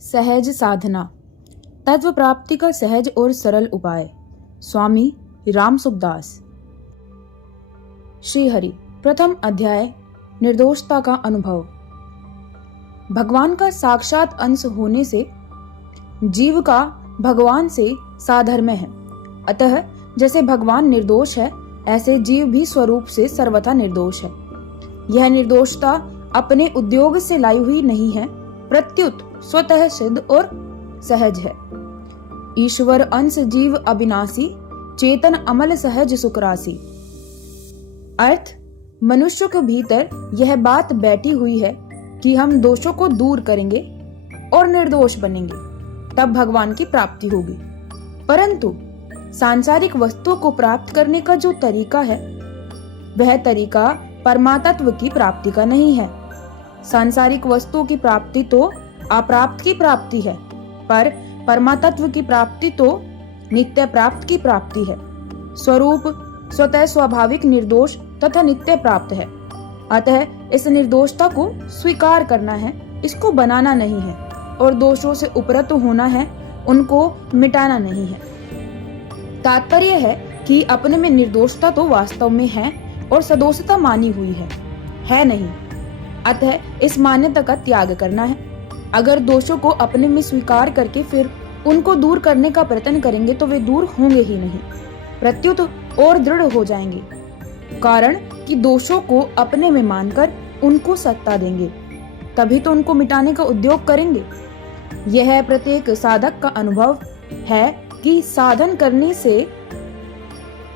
सहज साधना, तत्व प्राप्ति का सहज और सरल उपाय। स्वामी राम सुखदास। श्री हरि। प्रथम अध्याय, निर्दोषता का अनुभव। भगवान का साक्षात अंश होने से जीव का भगवान से साधर्म्य है। अतः जैसे भगवान निर्दोष है, ऐसे जीव भी स्वरूप से सर्वथा निर्दोष है। यह निर्दोषता अपने उद्योग से लाई हुई नहीं है, प्रत्युत स्वतः सिद्ध और सहज है। ईश्वर अंश जीव अविनाशी, चेतन अमल सहज सुखरासी। अर्थ, मनुष्य के भीतर यह बात बैठी हुई है कि हम दोषों को दूर करेंगे और निर्दोष बनेंगे, तब भगवान की प्राप्ति होगी। परंतु सांसारिक वस्तुओं को प्राप्त करने का जो तरीका है, वह तरीका परमात्म की प्राप्ति का नहीं है। सांसारिक वस्तुओं की प्राप्ति तो अप्राप्त की प्राप्ति है, पर परमात्म की प्राप्ति तो नित्य प्राप्त की प्राप्ति है। स्वरूप स्वतः स्वाभाविक निर्दोष तथा नित्य प्राप्त है। अतः इस निर्दोषता को स्वीकार करना है, इसको बनाना नहीं है, और दोषों से उपरत होना है, उनको मिटाना नहीं है। तात्पर्य है कि अपने में निर्दोषता तो वास्तव में है और सदोषता मानी हुई है नहीं। अतः इस मान्यता का त्याग करना है। अगर दोषों को अपने में स्वीकार करके फिर उनको दूर करने का प्रयत्न करेंगे तो वे दूर होंगे ही नहीं, प्रत्युत और दृढ़ हो जाएंगे। कारण कि दोषों को अपने में मानकर उनको सत्ता देंगे, तभी तो उनको मिटाने का उद्योग करेंगे। यह प्रत्येक साधक का अनुभव है कि साधन करने से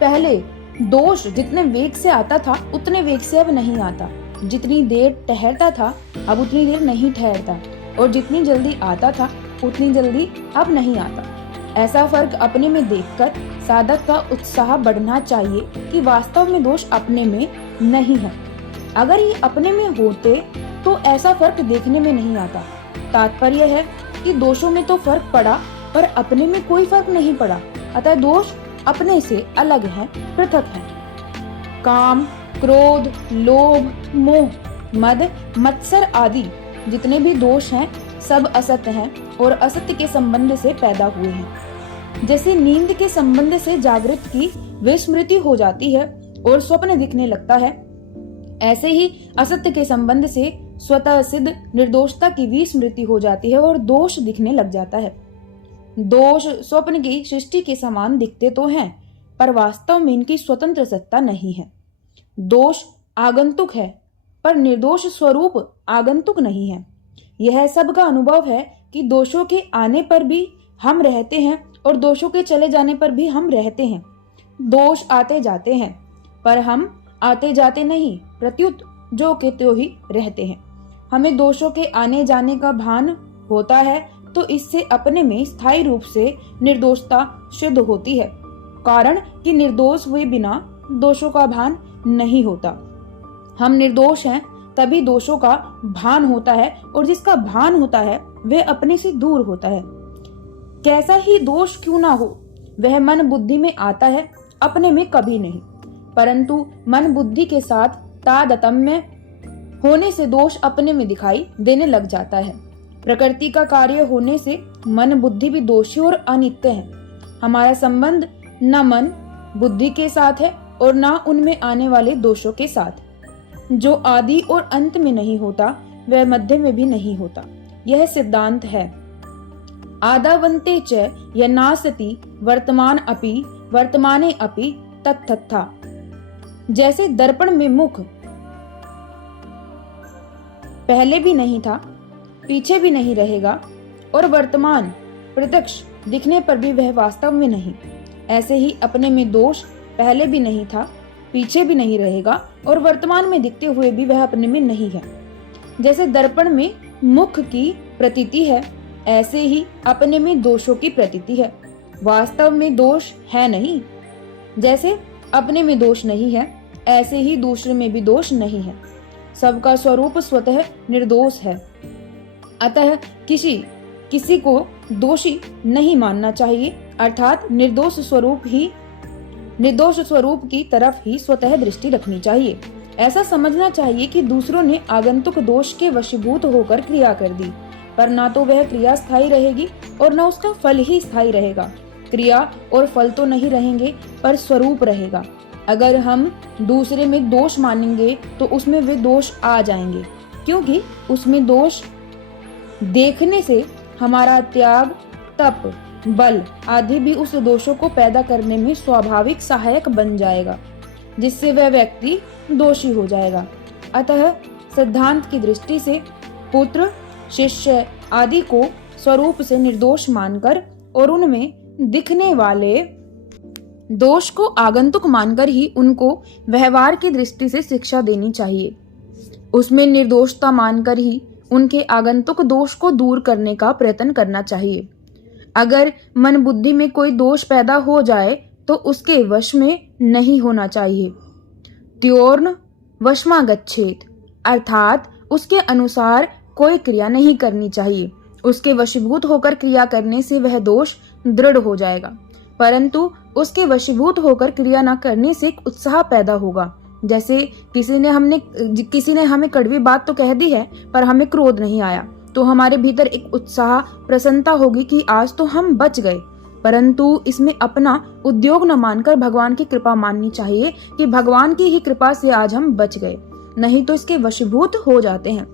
पहले दोष जितने वेग से आता था, उतने वेग से अब नहीं आता। जितनी देर ठहरता था, अब उतनी देर नहीं ठहरता, और जितनी जल्दी आता था, उतनी जल्दी अब नहीं आता। ऐसा फर्क अपने में देखकर साधक का उत्साह बढ़ना चाहिए कि वास्तव में दोष अपने में नहीं है। अगर ये अपने में होते तो ऐसा फर्क देखने में नहीं आता। तात्पर्य है कि दोषों में तो फर्क पड़ा, पर अपने में कोई फर्क नहीं पड़ा। अतः दोष अपने से अलग है, पृथक है। काम, क्रोध, लोभ, मोह, मद, मत्सर आदि जितने भी दोष हैं, सब असत्य हैं और असत्य के संबंध से पैदा हुए हैं। जैसे नींद के संबंध से जागृत की विस्मृति हो जाती है और स्वप्न दिखने लगता है, ऐसे ही असत्य के संबंध से स्वतः सिद्ध निर्दोषता की विस्मृति हो जाती है और दोष दिखने लग जाता है। दोष स्वप्न की सृष्टि के समान दिखते तो हैं, पर वास्तव में इनकी स्वतंत्र सत्ता नहीं है। दोष आगंतुक है, पर निर्दोष स्वरूप आगंतुक नहीं है। यह सबका अनुभव है कि दोषों के आने पर भी हम रहते हैं और दोषों के चले जाने पर भी हम रहते हैं। दोष आते जाते हैं, पर हम आते जाते नहीं, प्रत्युत जो के त्यों ही रहते हैं। हमें दोषों के आने जाने का भान होता है तो इससे अपने में स्थायी रूप से निर्दोषता सिद्ध होती है। कारण कि निर्दोष हुए बिना दोषों का भान नहीं होता। हम निर्दोष हैं तभी दोषों का भान होता है, और जिसका भान होता है वह अपने से दूर होता है। कैसा ही दोष क्यों ना हो, वह मन बुद्धि में आता है, अपने में कभी नहीं। परंतु मन बुद्धि के साथ तादात्म्य होने से दोष अपने में दिखाई देने लग जाता है। प्रकृति का कार्य होने से मन बुद्धि भी दोषी और अनित्य है। हमारा संबंध न मन बुद्धि के साथ है और न उनमें आने वाले दोषों के साथ। जो आदि और अंत में नहीं होता, वह मध्य में भी नहीं होता। यह सिद्धांत है। आदावन्ते च यनासति वर्तमान अपि वर्तमाने अपि तत्तथा। जैसे दर्पण में मुख पहले भी नहीं था, पीछे भी नहीं रहेगा, और वर्तमान प्रत्यक्ष दिखने पर भी वह वास्तव में नहीं, ऐसे ही अपने में दोष पहले भी नहीं था, पीछे भी नहीं रहेगा, और वर्तमान में दिखते हुए भी वह अपने में नहीं है। जैसे दर्पण में मुख की प्रतीति है, ऐसे ही अपने में दोषों की प्रतीति है। वास्तव में दोष है नहीं। जैसे अपने में दोष नहीं है, ऐसे ही दूसरे में भी दोष नहीं है। सबका स्वरूप स्वतः निर्दोष है। अतः किसी को दोषी नहीं मानना चाहिए, अर्थात निर्दोष स्वरूप की तरफ ही स्वतः दृष्टि रखनी चाहिए। ऐसा समझना चाहिए कि दूसरों ने आगंतुक दोष के वशीभूत होकर क्रिया कर दी, पर ना तो वह क्रिया स्थायी रहेगी और न उसका फल ही स्थायी रहेगा। क्रिया और फल तो नहीं रहेंगे पर स्वरूप रहेगा। अगर हम दूसरे में दोष मानेंगे तो उसमें वे दोष आ जाएंगे, क्योंकि उसमें दोष देखने से हमारा त्याग, तप, बल आदि भी उस दोषों को पैदा करने में स्वाभाविक सहायक बन जाएगा, जिससे वह व्यक्ति दोषी हो जाएगा। अतः सिद्धांत की दृष्टि से पुत्र, शिष्य आदि को स्वरूप से निर्दोष मानकर और उनमें दिखने वाले दोष को आगंतुक मानकर ही उनको व्यवहार की दृष्टि से शिक्षा देनी चाहिए। उसमें निर्दोषता मानकर ही उनके आगंतुक दोष को दूर करने का प्रयत्न करना चाहिए। अगर मन बुद्धि में कोई दोष पैदा हो जाए तो उसके वश में नहीं होना चाहिए। त्योर्न वशमागच्छेत, अर्थात उसके अनुसार कोई क्रिया नहीं करनी चाहिए। उसके वशीभूत होकर क्रिया करने से वह दोष दृढ़ हो जाएगा, परंतु उसके वशीभूत होकर क्रिया न करने से एक उत्साह पैदा होगा। जैसे किसी ने हमें कड़वी बात तो कह दी है पर हमें क्रोध नहीं आया, तो हमारे भीतर एक उत्साह, प्रसन्नता होगी कि आज तो हम बच गए। परंतु इसमें अपना उद्योग न मानकर भगवान की कृपा माननी चाहिए कि भगवान की ही कृपा से आज हम बच गए, नहीं तो इसके वशीभूत हो जाते हैं।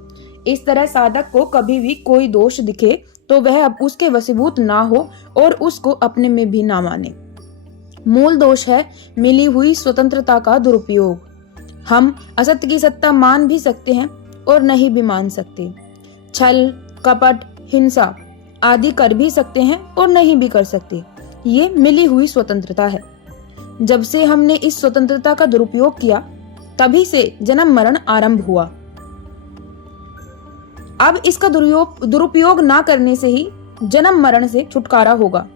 इस तरह साधक को कभी भी कोई दोष दिखे तो वह अब उसके वशीभूत ना हो और उसको अपने में भी ना माने। मूल दोष है मिली हुई स्वतंत्रता का दुरुपयोग। हम असत्य की सत्ता मान भी सकते हैं और नहीं भी मान सकते। छल, कपट, हिंसा आदि कर भी सकते हैं और नहीं भी कर सकते। ये मिली हुई स्वतंत्रता है। जब से हमने इस स्वतंत्रता का दुरुपयोग किया तभी से जन्म मरण आरंभ हुआ। अब इसका दुरुपयोग ना करने से ही जन्म मरण से छुटकारा होगा।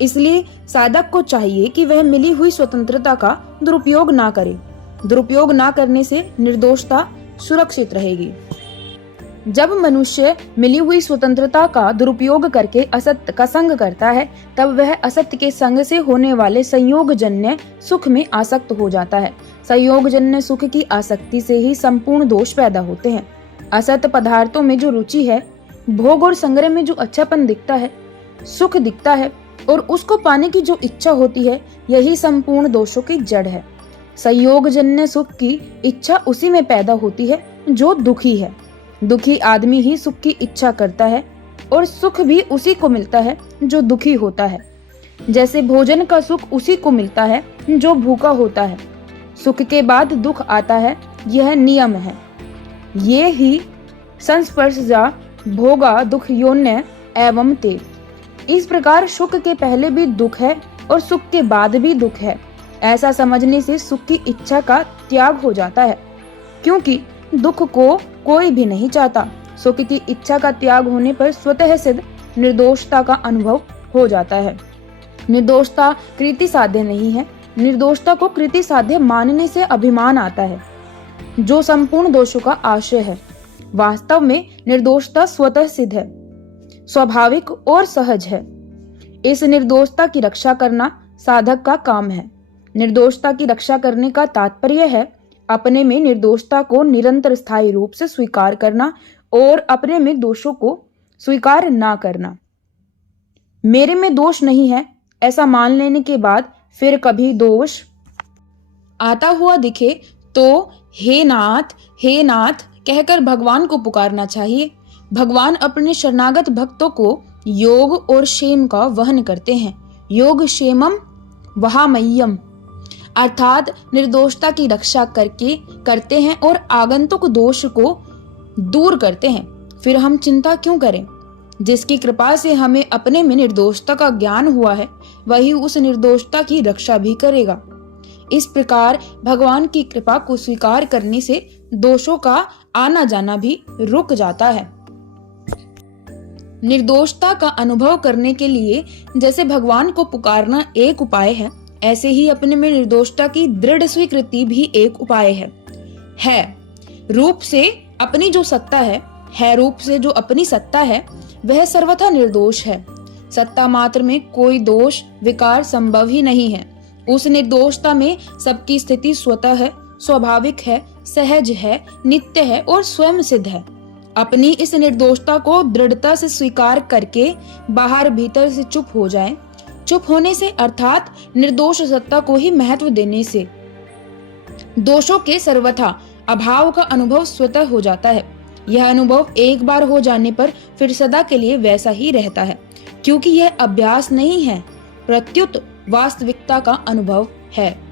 इसलिए साधक को चाहिए कि वह मिली हुई स्वतंत्रता का दुरुपयोग ना करे। दुरुपयोग ना करने से निर्दोषता सुरक्षित रहेगी। जब मनुष्य मिली हुई स्वतंत्रता का दुरुपयोग करके असत्य का संग करता है, तब वह असत्य के संग से होने वाले संयोगजन्य सुख में आसक्त हो जाता है। संयोगजन्य सुख की आसक्ति से ही संपूर्ण दोष पैदा होते हैं। असत्य पदार्थों में जो रुचि है, भोग और संग्रह में जो अच्छापन दिखता है, सुख दिखता है और उसको पाने की जो इच्छा होती है, यही संपूर्ण दोषों की जड़ है। संयोगजन्य सुख की इच्छा उसी में पैदा होती है जो दुखी है। दुखी आदमी ही सुख की इच्छा करता है और सुख भी उसी को मिलता है जो दुखी होता है। जैसे भोजन का सुख उसी को मिलता है जो भूखा होता है। सुख के बाद दुख आता है, यह नियम है। ये ही संस्पर्शजा भोगा दुख योन्य एवं ते। इस प्रकार सुख के पहले भी दुख है और सुख के बाद भी दुख है। ऐसा समझने से सुख की इच्छा का त्याग हो जाता है, क्योंकि दुख को कोई भी नहीं चाहता। सुख की इच्छा का त्याग होने पर स्वतः सिद्ध निर्दोषता का अनुभव हो जाता है। निर्दोषता कृति साध्य नहीं है। निर्दोषता को कृति साध्य मानने से अभिमान आता है, जो संपूर्ण दोषों का आश्रय है। वास्तव में निर्दोषता स्वतः सिद्ध है, स्वाभाविक और सहज है। इस निर्दोषता की रक्षा करना साधक का काम है। निर्दोषता की रक्षा करने का तात्पर्य है अपने में निर्दोषता को निरंतर स्थायी रूप से स्वीकार करना और अपने में दोषों को स्वीकार ना करना। मेरे में दोष नहीं है ऐसा मान लेने के बाद फिर कभी दोष आता हुआ दिखे तो हे नाथ कहकर भगवान को पुकारना चाहिए। भगवान अपने शरणागत भक्तों को योग और क्षेम का वहन करते हैं। योग क्षेमम वहामय्यम, अर्थात निर्दोषता की रक्षा करते हैं और आगंतुक दोष को दूर करते हैं। फिर हम चिंता क्यों करें? जिसकी कृपा से हमें अपने में निर्दोषता का ज्ञान हुआ है, वही उस निर्दोषता की रक्षा भी करेगा। इस प्रकार भगवान की कृपा को स्वीकार करने से दोषों का आना जाना भी रुक जाता है। निर्दोषता का अनुभव करने के लिए जैसे भगवान को पुकारना एक उपाय है, ऐसे ही अपने में निर्दोषता की दृढ़ स्वीकृति भी एक उपाय है। रूप से अपनी जो सत्ता है रूप से जो अपनी सत्ता है, वह सर्वथा निर्दोष है। सत्ता मात्र में कोई दोष विकार संभव ही नहीं है। उस निर्दोषता में सबकी स्थिति स्वतः है, स्वाभाविक है, सहज है, नित्य है और स्वयं सिद्ध है। अपनी इस निर्दोषता को दृढ़ता से स्वीकार करके बाहर भीतर से चुप हो जाएं। चुप होने से अर्थात निर्दोष सत्ता को ही महत्व देने से दोषों के सर्वथा अभाव का अनुभव स्वतः हो जाता है। यह अनुभव एक बार हो जाने पर फिर सदा के लिए वैसा ही रहता है, क्योंकि यह अभ्यास नहीं है, प्रत्युत वास्तविकता का अनुभव है।